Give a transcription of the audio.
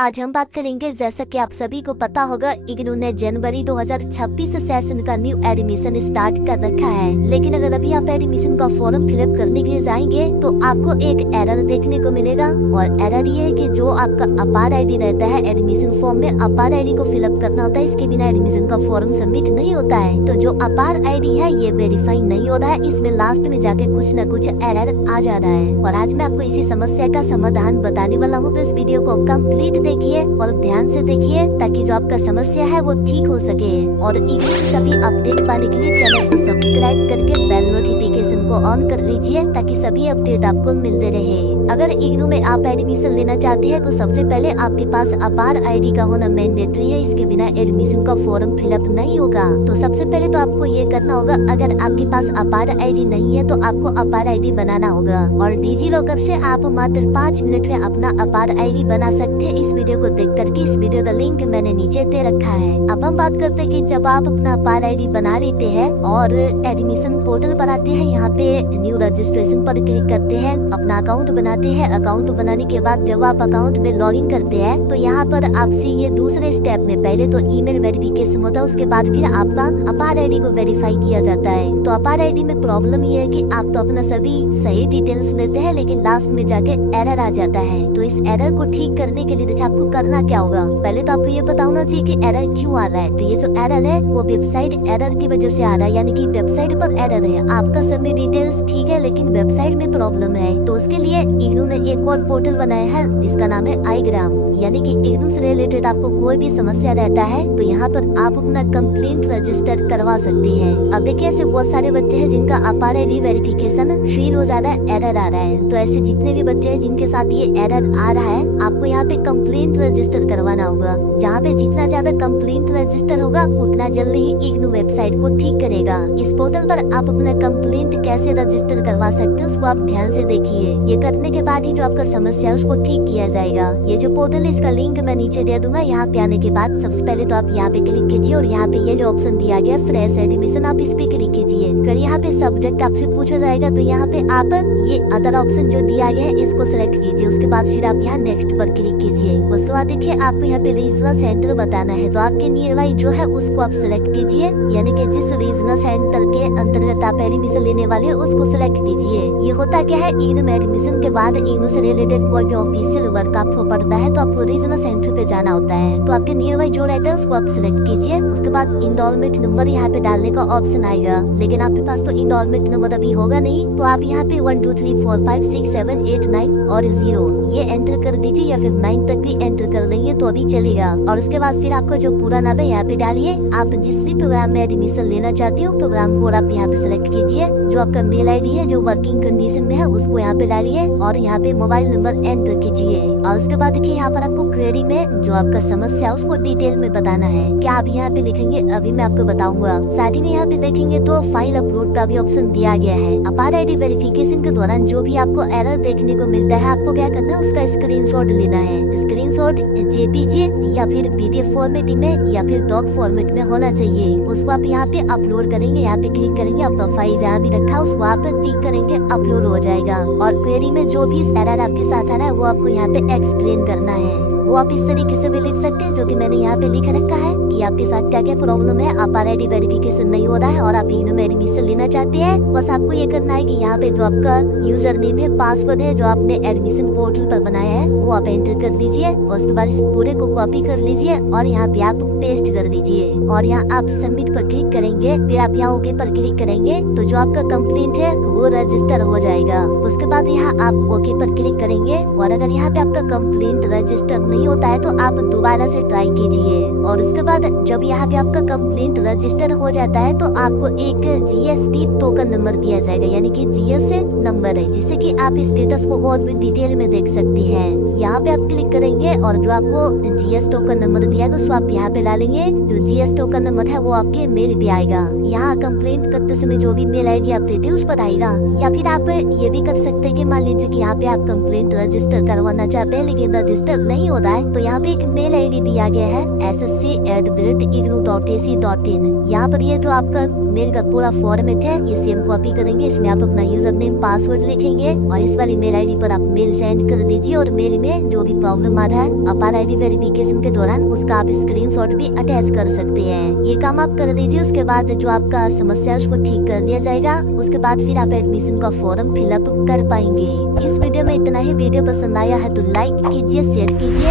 आज हम बात करेंगे, जैसा कि आप सभी को पता होगा, इग्नू ने जनवरी 2026 सेशन का न्यू एडमिशन स्टार्ट कर रखा है। लेकिन अगर अभी आप एडमिशन का फॉर्म फिलअप करने के लिए जाएंगे तो आपको एक एरर देखने को मिलेगा। और एरर ये है कि जो आपका अपार आईडी रहता है एडमिशन फॉर्म में, अपार आईडी को फिलअप करना होता है। इसके बिना एडमिशन का फॉर्म सबमिट नहीं होता है। तो जो अपार आईडी है ये वेरीफाई नहीं हो रहा है, इसमें लास्ट में जाके कुछ न कुछ एरर आ जा रहा है। और आज मैं आपको इसी समस्या का समाधान बताने वाला हूँ। तो इस वीडियो को कम्प्लीट देखिए और ध्यान से देखिए ताकि जो आपका समस्या है वो ठीक हो सके। और इग्नू की सभी अपडेट पाने के लिए चैनल को सब्सक्राइब करके बेल नोटिफिकेशन को ऑन कर लीजिए ताकि सभी अपडेट आपको मिलते रहे। अगर इग्नू में आप एडमिशन लेना चाहते हैं तो सबसे पहले आपके पास अपार आईडी का होना मैंडेटरी है। इसके बिना एडमिशन का फॉर्म फिलअप नहीं होगा। तो सबसे पहले तो आपको ये करना होगा, अगर आपके पास अपार आईडी नहीं है तो आपको अपार आईडी बनाना होगा। और डिजिलॉकर से आप मात्र 5 मिनट में अपना अपार आईडी बना सकते हैं। इस वीडियो को देख करके इस वीडियो का लिंक मैंने नीचे दे रखा है। अब हम बात करते हैं कि जब आप अपना अपार आईडी बना लेते हैं और एडमिशन पोर्टल पर आते हैं, यहाँ पे न्यू रजिस्ट्रेशन पर क्लिक करते हैं, अपना अकाउंट बनाते हैं। अकाउंट बनाने के बाद जब आप अकाउंट में लॉगिन करते हैं तो यहाँ पर आपसे ये दूसरे स्टेप में पहले तो ईमेल वेरिफिकेशन होता है, उसके बाद फिर आपका अपार आईडी को वेरीफाई किया जाता है। तो अपार आईडी में प्रॉब्लम ये है कि आप तो अपना सभी सही डिटेल्स देते हैं लेकिन लास्ट में जाके एरर आ जाता है। तो इस एरर को ठीक करने के लिए देखिए आपको करना क्या होगा। पहले तो आपको ये पता होना चाहिए कि एरर क्यों आ रहा है। तो ये जो एरर है वो वेबसाइट एरर की वजह से आ रहा है, यानी कि वेबसाइट पर एरर है। आपका सभी डिटेल्स ठीक है लेकिन वेबसाइट में प्रॉब्लम है। तो उसके लिए इग्नू ने एक और पोर्टल बनाया है जिसका नाम है iGram, यानी कि इग्नू से रिलेटेड आपको कोई भी समस्या रहता है तो यहाँ पर आप अपना कंप्लेंट रजिस्टर करवा सकते हैं। अब देखिए ऐसे बहुत सारे बच्चे हैं जिनका अपार आईडी वेरिफिकेशन फेल हो जाता है, एरर आ रहा है। तो ऐसे जितने भी बच्चे हैं जिनके साथ ये एरर आ रहा है, आपको यहाँ पे कंप्लेंट रजिस्टर करवाना होगा। जहाँ पे जितना ज्यादा कंप्लेंट रजिस्टर होगा उतना जल्दी ही इग्नू वेबसाइट को ठीक करेगा। इस पोर्टल पर आप अपना कंप्लेंट कैसे रजिस्टर करवा सकते हैं उसको आप ध्यान से देखिए। ये करने के बाद ही जो आपका समस्या है उसको ठीक किया जाएगा। ये जो पोर्टल है इसका लिंक मैं नीचे दे दूंगा। यहाँ पे आने के बाद सबसे पहले तो आप यहाँ पे क्लिक कीजिए और यहाँ पे ये जो ऑप्शन दिया गया फ्रेश एडमिशन, आप इस पे क्लिक कीजिए। अगर यहाँ पे सब्जेक्ट आपसे पूछा जाएगा तो यहाँ पे आप ये अदर ऑप्शन जो दिया गया है इसको सिलेक्ट कीजिए। उसके बाद फिर आप यहाँ नेक्स्ट पर क्लिक कीजिए। उसके बाद देखिए आपको यहाँ पे रीजनल सेंटर बताना है, तो आपके नियर बाई जो है उसको आप सिलेक्ट कीजिए, यानी कि जिस रीजनल सेंटर के अंतर्गत आप एडमिशन लेने वाले हैं उसको सिलेक्ट कीजिए। ये होता क्या है, इग्नू में एडमिशन के बाद इग्नू से रिलेटेड कोई भी ऑफिशियल वर्क आपको पड़ता है तो आपको रीजनल सेंटर पे जाना होता है। तो आपके नियर बाई जो रहता है उसको आप सिलेक्ट कीजिए। उसके बाद इंडोलमेंट नंबर यहाँ पे डालने का ऑप्शन आएगा, लेकिन आपके पास तो इंडोलमेंट नंबर अभी होगा नहीं, तो आप यहाँ पे 1 2 3 4 5 6 7 8 9 और 0 ये एंटर कर दीजिए, या फिर 9 तक भी एंटर कर लेंगे तो अभी चलेगा। और उसके बाद फिर आपका जो पूरा नाम है यहाँ पे डालिए। आप जिस भी प्रोग्राम में एडमिशन लेना चाहते हो प्रोग्राम कोड आप यहाँ पे सिलेक्ट कीजिए। जो आपका मेल आईडी है जो वर्किंग कंडीशन में है उसको यहाँ पे डालिए और यहाँ पे मोबाइल नंबर एंटर कीजिए। और उसके बाद देखिए यहाँ पर आपको क्वेरी में जो आपका समस्या है उसको डिटेल में बताना है। क्या आप यहाँ पे लिखेंगे अभी मैं आपको बताऊंगा। साथ ही में यहाँ पे देखेंगे तो फाइल अपलोड का भी ऑप्शन दिया गया है। अपार आईडी वेरिफिकेशन के दौरान जो भी आपको एरर देखने को मिलता है आपको क्या करना है, उसका स्क्रीनशॉट लेना है। स्क्रीनशॉट जेपीजी या फिर पीडीएफ फॉर्मेट में या फिर डॉक फॉर्मेट में होना चाहिए। उसको आप यहाँ पे अपलोड करेंगे, यहाँ पे क्लिक करेंगे, अपना फाइल जहाँ भी रखा है उसको आप क्लिक करेंगे, अपलोड हो जाएगा। और क्वेरी में जो भी एरर आपके साथ आ रहा है वो आपको यहाँ पे एक्सप्लेन करना है। वो आप इस तरीके से भी लिख सकते हैं जो कि मैंने यहाँ पे लिख रखा है कि आपके साथ क्या क्या प्रॉब्लम है, अपार आईडी वेरिफिकेशन नहीं हो रहा है और आप इग्नू में एडमिशन लेना चाहते हैं। बस आपको ये करना है कि यहाँ पे जो आपका यूजर नेम है, पासवर्ड है जो आपने एडमिशन पोर्टल पर बनाया है वो आप एंटर कर दीजिए। और उसके बाद इस पूरे को कॉपी कर लीजिए और यहाँ पे आप पेस्ट कर दीजिए और यहाँ आप सबमिट पर क्लिक करेंगे। फिर आप यहाँ ओके पर क्लिक करेंगे तो जो आपका कंप्लेंट है वो रजिस्टर हो जाएगा। उसके बाद यहाँ आप ओके पर क्लिक करेंगे और अगर यहाँ पे आपका कंप्लेंट रजिस्टर नहीं होता है तो आप दोबारा से ट्राई कीजिए। और उसके बाद जब यहाँ पे आपका कंप्लेंट रजिस्टर हो जाता है तो आपको एक जीएसटी टोकन नंबर दिया जाएगा, यानी कि जीएस नंबर है, जिससे कि आप स्टेटस को और भी डिटेल में देख सकते हैं। यहाँ पे आप क्लिक करेंगे और जो आपको जीएस टोकन नंबर दिया है उसको आप यहाँ पे डालेंगे। जो जीएस टोकन नंबर है वो आपके मेल पे आएगा। यहाँ कंप्लेंट करते समय जो भी मेल आईडी आप देते हैं उस पर आएगा। या फिर आप ये भी कर सकते हैं कि मान लीजिए कि यहाँ पे आप कंप्लेंट रजिस्टर करवाना चाहते हैं लेकिन रजिस्टर नहीं हो रहा है, तो यहाँ पे एक मेल आईडी दिया गया है ssc@ignu.ac.in। यहाँ पर ये जो आपका मेल का पूरा फॉर्मेट है ये सेम कॉपी करेंगे। इसमें आप अपना यूजर नेम पासवर्ड लिखेंगे और इस वाली मेल आईडी पर आप मेल सेंड सेंड कर दीजिए और मेल में जो भी प्रॉब्लम आ रहा है अपार आईडी वेरिफिकेशन के दौरान उसका आप स्क्रीनशॉट भी अटैच कर सकते हैं। ये काम आप कर दीजिए, उसके बाद जो आपका समस्या है उसको ठीक कर दिया जाएगा। उसके बाद फिर आप एडमिशन का फॉर्म फिलअप कर पाएंगे। इस वीडियो में इतना ही। वीडियो पसंद आया है तो लाइक कीजिए, शेयर कीजिए।